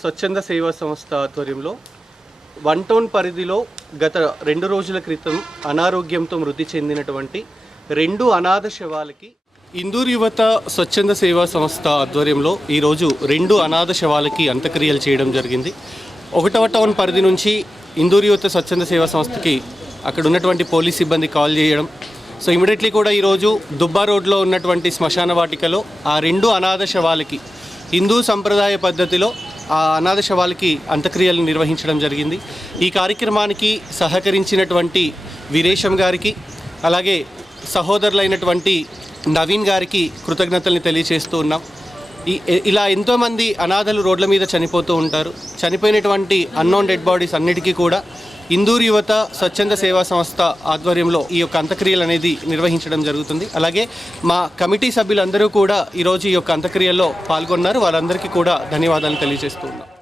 స్వచ్ఛంద సేవా సంస్థ ఆధ్వర్యంలో వన్ టౌన్ పరిధిలో గత 2 రోజుల క్రితం అనారోగ్యంతో మృతి చెందినటువంటి 2 అనాథ శవాలకి ఇందూరు యువత స్వచ్ఛంద సేవా సంస్థ ఆధ్వర్యంలో ఈరోజు 2 అనాథ శవాలకి అంత్యక్రియలు చేయడం జరిగింది. 1వ టౌన్ పరిధి నుంచి ఇందూరు యువత స్వచ్ఛంద సేవా సంస్థకి అక్కడ ఉన్నటువంటి పోలీస్ సిబ్బంది కాల్ చేయడం, సో ఇమీడియట్లీ కూడా ఈరోజు దుబ్బా రోడ్లో ఉన్నటువంటి శ్మశాన వాటికలో ఆ 2 అనాథ శవాలకి హిందూ సంప్రదాయ పద్ధతిలో ఆ అనాథ శవాలకి అంత్యక్రియలు నిర్వహించడం జరిగింది. ఈ కార్యక్రమానికి సహకరించినటువంటి వీరేశం గారికి, అలాగే సహోదరులైనటువంటి నవీన్ గారికి కృతజ్ఞతల్ని తెలియజేస్తూ ఉన్నాం. ఇలా ఎంతోమంది అనాథలు రోడ్ల మీద చనిపోతూ ఉంటారు. చనిపోయినటువంటి అన్నోన్ డెడ్ బాడీస్ అన్నిటికీ కూడా ఇందూరు యువత స్వచ్ఛంద సేవా సంస్థ ఆధ్వర్యంలో ఈ యొక్క అంత్యక్రియలు అనేది నిర్వహించడం జరుగుతుంది. అలాగే మా కమిటీ సభ్యులందరూ కూడా ఈరోజు ఈ యొక్క అంత్యక్రియల్లో పాల్గొన్నారు. వాళ్ళందరికీ కూడా ధన్యవాదాలు తెలియజేస్తూ ఉన్నాం.